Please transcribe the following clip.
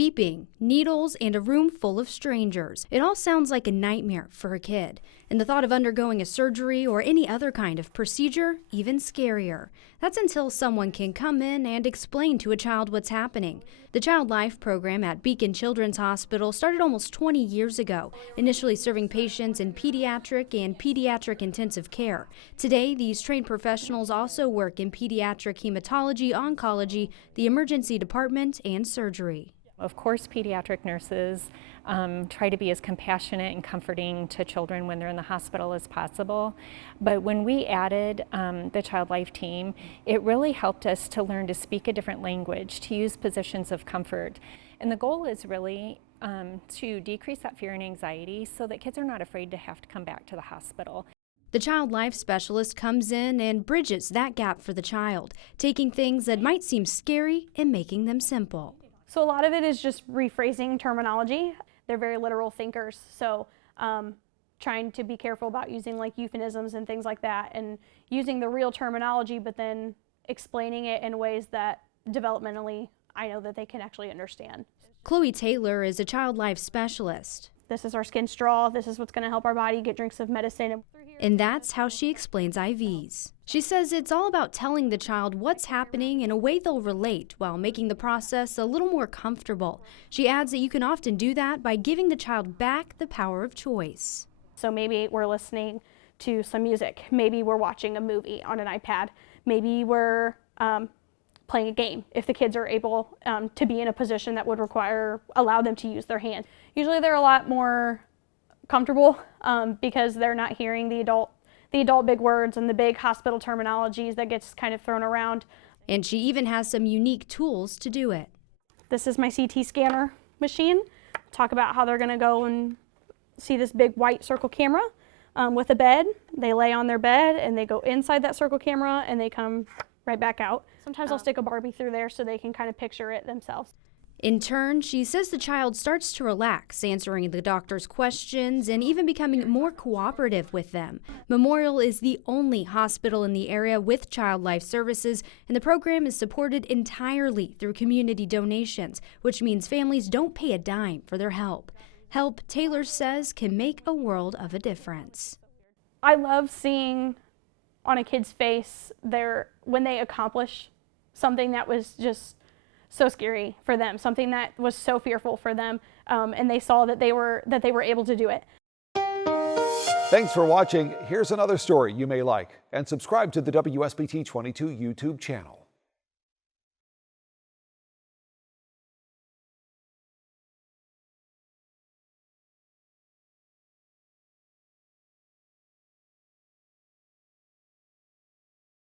beeping, needles, and a room full of strangers. It all sounds like a nightmare for a kid. And the thought of undergoing a surgery or any other kind of procedure, even scarier. That's until someone can come in and explain to a child what's happening. The Child Life program at Beacon Children's Hospital started almost 20 years ago, initially serving patients in pediatric and pediatric intensive care. Today, these trained professionals also work in pediatric hematology, oncology, the emergency department, and surgery. Of course, pediatric nurses try to be as compassionate and comforting to children when they're in the hospital as possible. But when we added the Child Life team, it really helped us to learn to speak a different language, to use positions of comfort. And the goal is really to decrease that fear and anxiety so that kids are not afraid to have to come back to the hospital. The Child Life specialist comes in and bridges that gap for the child, taking things that might seem scary and making them simple. So a lot of it is just rephrasing terminology. They're very literal thinkers, so trying to be careful about using like euphemisms and things like that, and using the real terminology, but then explaining it in ways that developmentally I know that they can actually understand. Chloe Taylor is a Child Life specialist. This is our skin straw, this is what's going to help our body get drinks of medicine. And that's how she explains IVs. She says it's all about telling the child what's happening in a way they'll relate while making the process a little more comfortable. She adds that you can often do that by giving the child back the power of choice. So maybe we're listening to some music, maybe we're watching a movie on an iPad, maybe we're playing a game if the kids are able to be in a position that would allow them to use their hands. Usually they're a lot more comfortable because they're not hearing the adult big words and the big hospital terminologies that gets kind of thrown around. And she even has some unique tools to do it. This is my CT scanner machine. Talk about how they're going to go and see this big white circle camera with a bed. They lay on their bed and they go inside that circle camera and they come right back out. Sometimes I'll stick a Barbie through there so they can kind of picture it themselves. In turn, she says the child starts to relax, answering the doctor's questions and even becoming more cooperative with them. Memorial is the only hospital in the area with Child Life services, and the program is supported entirely through community donations, which means families don't pay a dime for their help. Help, Taylor says, can make a world of a difference. I love seeing on a kid's face when they accomplish something that was just so scary for them, something that was so fearful for them, and they saw that they were able to do it. Thanks for watching. Here's another story you may like, and subscribe to the WSBT 22 YouTube channel.